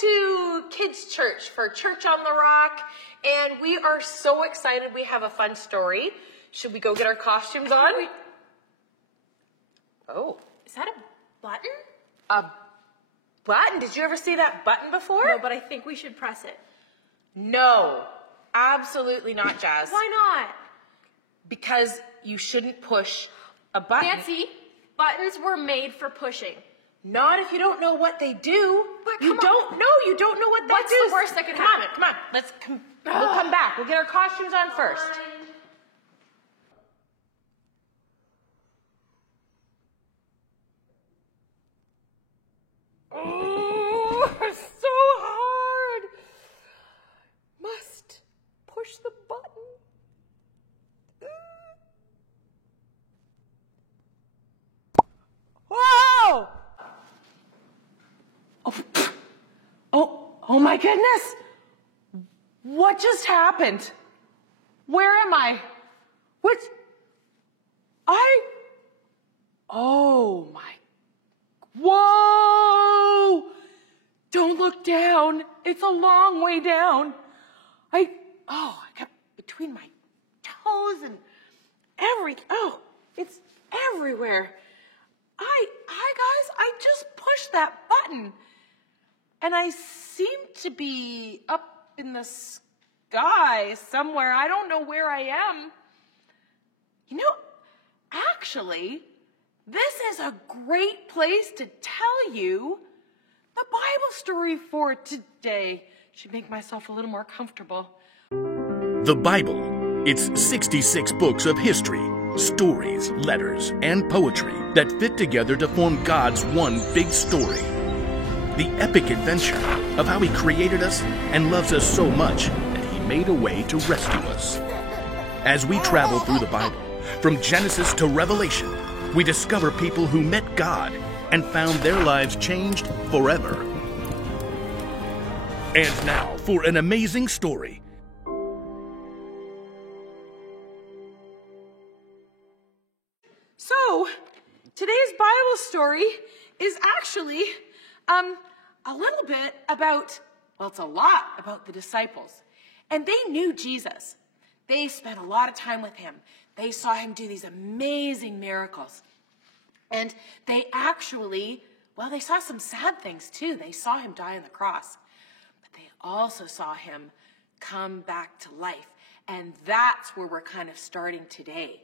to Kids Church for Church on the Rock, and we are so excited. We have a fun story. Should we go get our costumes on? Oh. Is that a button? A button? Did you ever see that button before? No, but I think we should press it. No, absolutely not, Jazz. Why not? Because you shouldn't push a button. Nancy, buttons were made for pushing. Not if you don't know what they do. But you don't know what they do. What's the worst that could happen? Come on. We'll come back. We'll get our costumes on first. Oh, so hard. Must push the button. Whoa! Oh my goodness! What just happened? Where am I? Oh my, whoa! Don't look down. It's a long way down. I got between my toes and it's everywhere. Hi guys, I just pushed that button. And I seem to be up in the sky somewhere. I don't know where I am. You know, actually, this is a great place to tell you the Bible story for today. Should make myself a little more comfortable. The Bible. It's 66 books of history, stories, letters, and poetry that fit together to form God's one big story. The epic adventure of how He created us and loves us so much that He made a way to rescue us. As we travel through the Bible, from Genesis to Revelation, we discover people who met God and found their lives changed forever. And now for an amazing story. So, today's Bible story is actually a little bit about, well, it's a lot about the disciples. And they knew Jesus. They spent a lot of time with Him. They saw Him do these amazing miracles. And they actually, well, they saw some sad things too. They saw Him die on the cross. But they also saw Him come back to life. And that's where we're kind of starting today.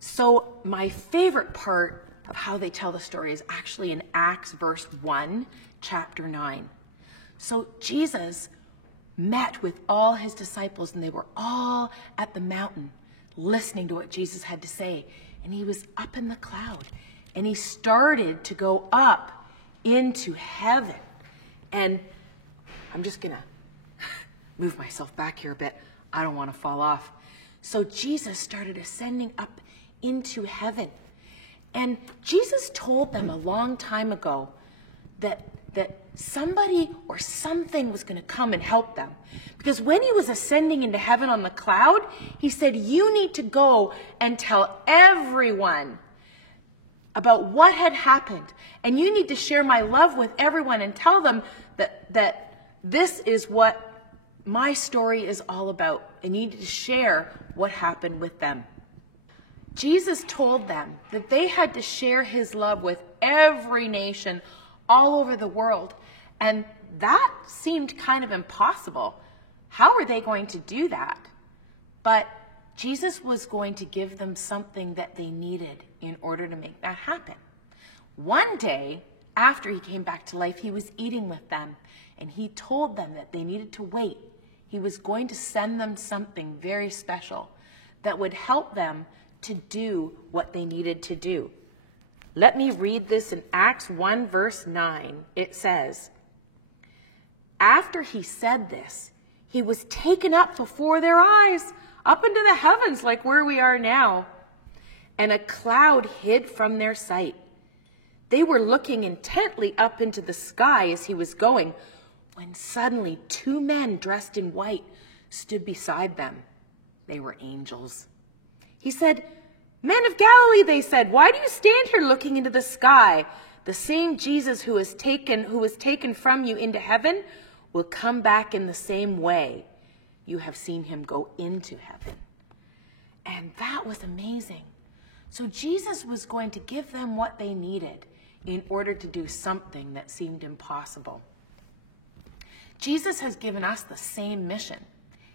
So my favorite part of how they tell the story is actually in Acts verse 1, chapter 9. So Jesus met with all His disciples, and they were all at the mountain listening to what Jesus had to say. And He was up in the cloud, and He started to go up into heaven. And I'm just gonna move myself back here a bit. I don't want to fall off. So Jesus started ascending up into heaven. And Jesus told them a long time ago that somebody or something was going to come and help them. Because when He was ascending into heaven on the cloud, He said, you need to go and tell everyone about what had happened. And you need to share my love with everyone and tell them that this is what my story is all about. And you need to share what happened with them. Jesus told them that they had to share His love with every nation all over the world. And that seemed kind of impossible. How are they going to do that? But Jesus was going to give them something that they needed in order to make that happen. One day, after He came back to life, He was eating with them, and He told them that they needed to wait. He was going to send them something very special that would help them to do what they needed to do. Let me read this in Acts 1 verse 9. It says, after He said this, He was taken up before their eyes, up into the heavens like where we are now, and a cloud hid from their sight. They were looking intently up into the sky as He was going, when suddenly 2 men dressed in white stood beside them. They were angels. He said, men of Galilee, they said, why do you stand here looking into the sky? the same Jesus who was taken from you into heaven will come back in the same way you have seen him go into heaven. And that was amazing. So Jesus was going to give them what they needed in order to do something that seemed impossible. Jesus has given us the same mission.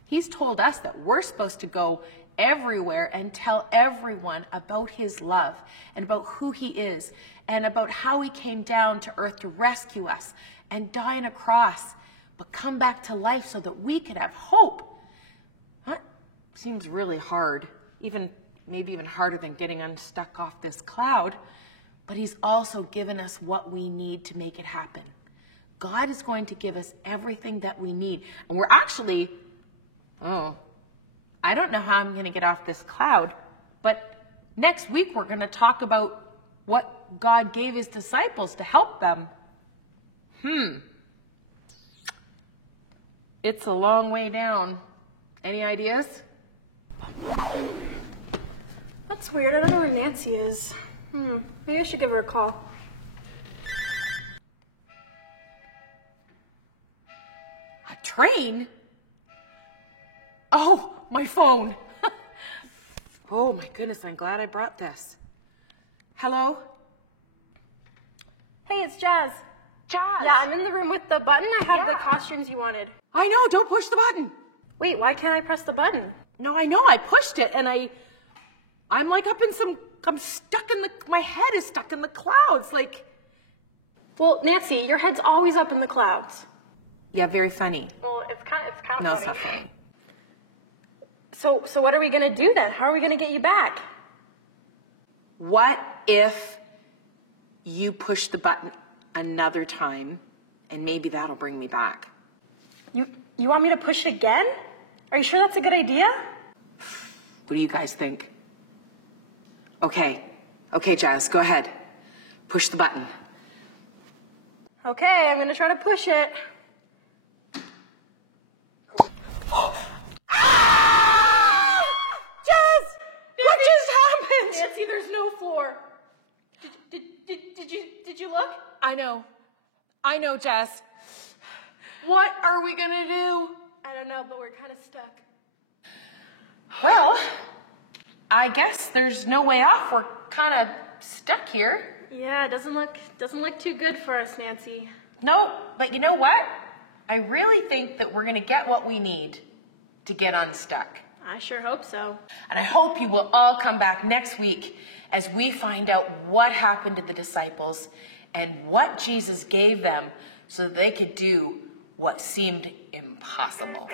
He's told us that we're supposed to go everywhere and tell everyone about his love and about who he is and about how he came down to earth to rescue us and die on a cross, but come back to life so that we could have hope. That seems really hard, maybe even harder than getting unstuck off this cloud, but he's also given us what we need to make it happen. God is going to give us everything that we need. And we're actually, I don't know how I'm going to get off this cloud, but next week we're going to talk about what God gave his disciples to help them. It's a long way down. Any ideas? That's weird. I don't know where Nancy is. Maybe I should give her a call. A train? Oh, my phone. Oh my goodness, I'm glad I brought this. Hello? Hey, it's Jazz. Jazz. Yeah, I'm in the room with the button. I have the costumes you wanted. I know, don't push the button. Wait, why can't I press the button? No, I know, I pushed it and I'm like up in I'm stuck in my head is stuck in the clouds, like. Well, Nancy, your head's always up in the clouds. Yeah, very funny. Well, it's kind of No, funny. it's not funny. So what are we gonna do then? How are we gonna get you back? What if you push the button another time and maybe that'll bring me back? You want me to push it again? Are you sure that's a good idea? What do you guys think? Okay, Jazz, go ahead. Push the button. Okay, I'm gonna try to push it. Jazz! What just happened? Nancy, there's no floor. Did you look? I know, Jazz. What are we gonna do? I don't know, but we're kind of stuck. Well, I guess there's no way off. We're kind of stuck here. Yeah, it doesn't look too good for us, Nancy. No, but you know what? I really think that we're gonna get what we need to get unstuck. I sure hope so. And I hope you will all come back next week as we find out what happened to the disciples and what Jesus gave them so that they could do what seemed impossible.